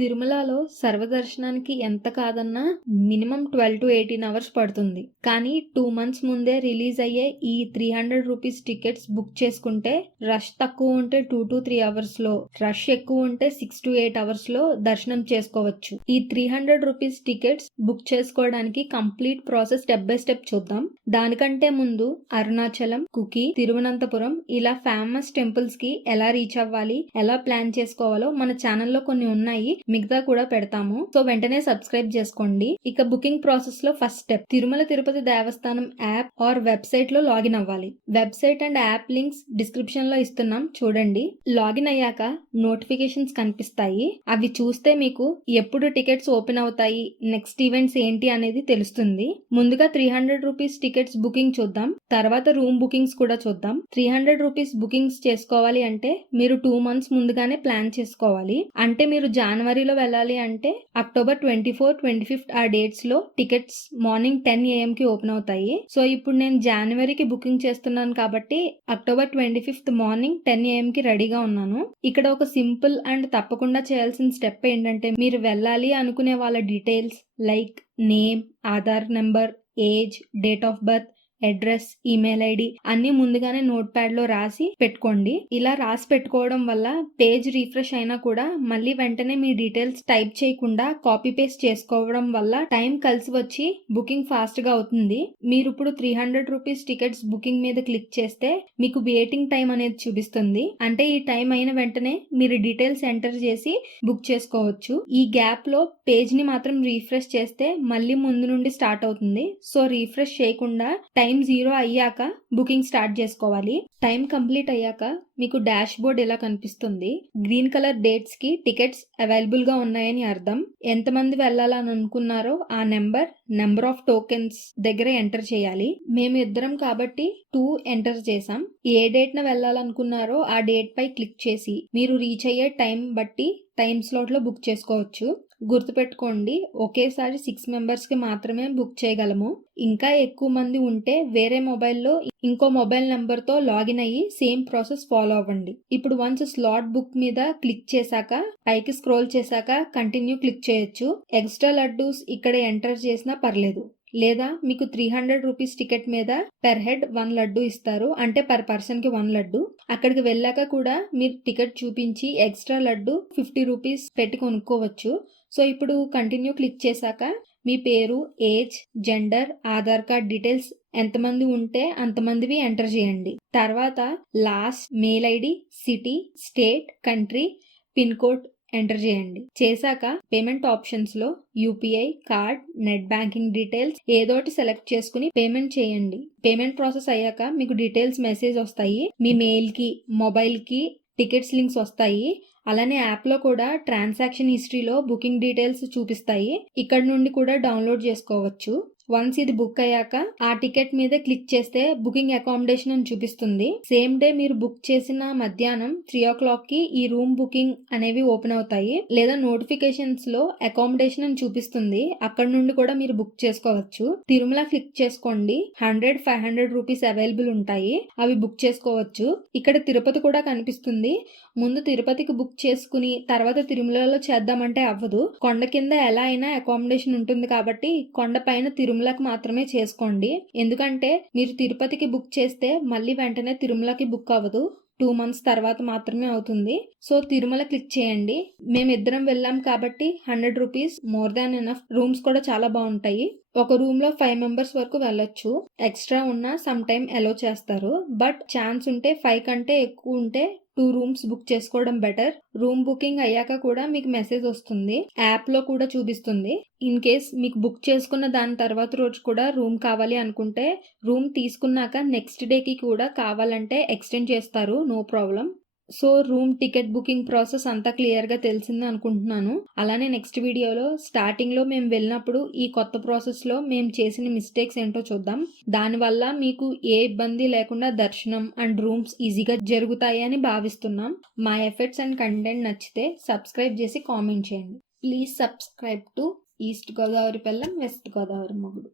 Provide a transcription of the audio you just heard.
తిరుమలలో సర్వదర్శనానికి ఎంత కాదన్నా మినిమం 12 to 18 hours పడుతుంది. కానీ 2 months ముందే రిలీజ్ అయ్యే ఈ 300 రూపీస్ టికెట్స్ బుక్ చేసుకుంటే రష్ తక్కువ ఉంటే 2 to 3 hours లో, రష్ ఎక్కువ ఉంటే 6 to 8 hours లో దర్శనం చేసుకోవచ్చు. ఈ 300 రూపీస్ టికెట్స్ బుక్ చేసుకోవడానికి complete process step by step చూద్దాం. దానికంటే ముందు అరుణాచలం, కుకి, తిరువనంతపురం ఇలా ఫేమస్ టెంపుల్స్ కి ఎలా రీచ్ అవ్వాలి, ఎలా ప్లాన్ చేసుకోవాలో మన ఛానల్లో కొన్ని ఉన్నాయి, మిగతా కూడా పెడతాము. సో వెంటనే సబ్స్క్రైబ్ చేసుకోండి. ఇక బుకింగ్ ప్రాసెస్ లో first step, Tirumala Tirupati Devasthanam app or website లో లాగిన్ అవ్వాలి. Website and app links description లో ఇస్తున్నాం, చూడండి. లాగిన్ అయ్యాక నోటిఫికేషన్స్ కనిపిస్తాయి. అవి చూస్తే మీకు ఎప్పుడు టికెట్స్ ఓపెన్ అవుతాయి, నెక్స్ట్ ఈవెంట్స్ ఏంటి అనేది తెలుస్తుంది. ముందుగా 300 రూపీస్ టికెట్స్ బుకింగ్ చూద్దాం, తర్వాత రూమ్ బుకింగ్స్ కూడా చూద్దాం. 300 రూపీస్ బుకింగ్స్ చేసుకోవాలి అంటే మీరు 2 months ముందుగానే ప్లాన్ చేసుకోవాలి. అంటే మీరు జనవరిలో వెళ్ళాలి అంటే October 24, 25 ఆ డేట్స్ లో టికెట్స్ మార్నింగ్ 10 AM కి ఓపెన్ అవుతాయి. సో ఇప్పుడు నేను జనవరికి బుకింగ్ చేస్తున్నాను కాబట్టి October 25 మార్నింగ్ 10 AM కి రెడీగా ఉన్నాను. ఇక్కడ ఒక సింపుల్ అండ్ తప్పకుండా చేయాల్సిన స్టెప్ ఏంటంటే, మీరు వెళ్ళాలి అనుకునే వాళ్ళ details like name, Aadhaar number, age, date of birth, address, email ID అన్ని ముందుగానే నోట్ ప్యాడ్ లో రాసి పెట్టుకోండి. ఇలా రాసి పెట్టుకోవడం వల్ల పేజ్ రీఫ్రెష్ అయినా కూడా మళ్ళీ వెంటనే మీ డీటెయిల్స్ టైప్ చేయకుండా కాపీ పేస్ట్ చేసుకోవడం వల్ల టైం కలిసి వచ్చి బుకింగ్ ఫాస్ట్ గా అవుతుంది. మీరు ఇప్పుడు 300 రూపీస్ టికెట్స్ బుకింగ్ మీద క్లిక్ చేస్తే మీకు వెయిటింగ్ టైం అనేది చూపిస్తుంది. అంటే ఈ టైం అయిన వెంటనే మీరు డీటెయిల్స్ ఎంటర్ చేసి బుక్ చేసుకోవచ్చు. ఈ గ్యాప్ లో పేజ్ ని మాత్రం రీఫ్రెష్ చేస్తే మళ్ళీ ముందు నుండి స్టార్ట్ అవుతుంది. సో రీఫ్రెష్ చేయకుండా టైం 0 అయ్యాక బుకింగ్ స్టార్ట్ చేసుకోవాలి. టైం కంప్లీట్ అయ్యాక మీకు డాష్ బోర్డ్ ఇలా కనిపిస్తుంది. గ్రీన్ కలర్ డేట్స్ కి టికెట్స్ అవైలబుల్ గా ఉన్నాయని అర్థం. ఎంతమంది వెళ్ళాలని అనుకున్నారో ఆ నెంబర్ ఆఫ్ టోకెన్స్ దగ్గర ఎంటర్ చేయాలి. మేము ఇద్దరం కాబట్టి 2 ఎంటర్ చేసాం. ఏ డేట్ న వెళ్ళాలనుకున్నారో ఆ డేట్ పై క్లిక్ చేసి మీరు రీచ్ అయ్యే టైం బట్టి టైం స్లాట్ లో బుక్ చేసుకోవచ్చు. గుర్తుపెట్టుకోండి, ఒకేసారి 6 members కి మాత్రమే బుక్ చేయగలము. ఇంకా ఎక్కువ మంది ఉంటే వేరే మొబైల్లో ఇంకో మొబైల్ నెంబర్ తో లాగిన్ అయ్యి సేమ్ ప్రాసెస్ ఫాలో అవ్వండి. ఇప్పుడు వన్స్ స్లాట్ బుక్ మీద క్లిక్ చేశాక పైకి స్క్రోల్ చేశాక కంటిన్యూ క్లిక్ చేయొచ్చు. ఎక్స్ట్రా లడ్డూస్ ఇక్కడ ఎంటర్ చేసినా పర్లేదు. లేదా మీకు 300 రూపీస్ టికెట్ మీద పెర్ హెడ్ 1 లడ్డు ఇస్తారు, అంటే పర్ పర్సన్ కి 1 లడ్డు. అక్కడికి వెళ్ళాక కూడా మీరు టికెట్ చూపించి ఎక్స్ట్రా లడ్డు 50 రూపీస్ పెట్టి కొనుక్కోవచ్చు. సో ఇప్పుడు కంటిన్యూ క్లిక్ చేశాక మీ పేరు, age, gender, Aadhaar card details ఎంతమంది ఉంటే అంతమందివి ఎంటర్ చేయండి. తర్వాత last mail ID, city, state, country, pin code enter చేయండి. చేశాక పేమెంట్ ఆప్షన్స్ లో UPI, card, net banking details ఏదోటి సెలెక్ట్ చేసుకుని పేమెంట్ చేయండి. పేమెంట్ ప్రాసెస్ అయ్యాక మీకు డీటెయిల్స్ మెసేజ్ వస్తాయి. మీ మెయిల్ కి, మొబైల్ కి టికెట్స్ లింక్స్ వస్తాయి. అలానే యాప్ లో కూడా ట్రాన్సాక్షన్ హిస్టరీలో బుకింగ్ డీటెయిల్స్ చూపిస్తాయి. ఇక్కడ నుండి కూడా డౌన్లోడ్ చేసుకోవచ్చు. వన్స్ ఇది బుక్ అయ్యాక ఆ టికెట్ మీద క్లిక్ చేస్తే బుకింగ్ అకామిడేషన్ అని చూపిస్తుంది. సేమ్ డే మీరు బుక్ చేసిన మధ్యాహ్నం 3 o'clock కి ఈ రూమ్ బుకింగ్ అనేవి ఓపెన్ అవుతాయి. లేదా నోటిఫికేషన్స్ లో అకామిడేషన్ అని చూపిస్తుంది, అక్కడ నుండి కూడా మీరు బుక్ చేసుకోవచ్చు. తిరుమల క్లిక్ చేసుకోండి, 100, 500 రూపీస్ అవైలబుల్ ఉంటాయి, అవి బుక్ చేసుకోవచ్చు. ఇక్కడ తిరుపతి కూడా కనిపిస్తుంది. ముందు తిరుపతికి బుక్ చేసుకుని తర్వాత తిరుమలలో చేద్దామంటే అవ్వదు. కొండ కింద ఎలా అయినా అకామిడేషన్ ఉంటుంది కాబట్టి కొండ పైన తిరుమలకి మాత్రమే చేసుకోండి. ఎందుకంటే మీరు తిరుపతికి బుక్ చేస్తే మళ్ళీ వెంటనే తిరుమలకి బుక్ అవ్వదు, 2 months తర్వాత మాత్రమే అవుతుంది. సో తిరుమల క్లిక్ చేయండి. మేమిద్దరం వెళ్ళాం కాబట్టి 100 rupees more than enough. Rooms కూడా చాలా బాగుంటాయి. ఒక రూమ్ లో 5 members వరకు వెళ్ళొచ్చు. ఎక్స్ట్రా ఉన్నా సమ్ టైమ్ అలో చేస్తారు. బట్ ఛాన్స్ ఉంటే 5 కంటే ఎక్కువ ఉంటే 2 rooms బుక్ చేసుకోవడం బెటర్. రూమ్ బుకింగ్ అయ్యాక కూడా మీకు మెసేజ్ వస్తుంది, యాప్ లో కూడా చూపిస్తుంది. ఇన్ కేస్ మీకు బుక్ చేసుకున్న దాని తర్వాత రోజు కూడా రూమ్ కావాలి అనుకుంటే రూమ్ తీసుకున్నాక నెక్స్ట్ డేకి కూడా కావాలంటే ఎక్స్టెండ్ చేస్తారు, no problem. So room ticket booking process అంతా క్లియర్ గా తెలిసింది అనుకుంటున్నాను. అలానే నెక్స్ట్ వీడియోలో స్టార్టింగ్ లో మేము వెళ్ళినప్పుడు ఈ కొత్త ప్రాసెస్ లో మేము చేసిన మిస్టేక్స్ ఏంటో చూద్దాం. దానివల్ల మీకు ఏ ఇబ్బంది లేకుండా దర్శనం అండ్ రూమ్స్ ఈజీగా జరుగుతాయి అని భావిస్తున్నాం. మా ఎఫర్ట్స్ అండ్ కంటెంట్ నచ్చితే సబ్స్క్రైబ్ చేసి కామెంట్ చేయండి. Please subscribe to east Godavari పెళ్ళం, వెస్ట్ గోదావరి మొగుడు.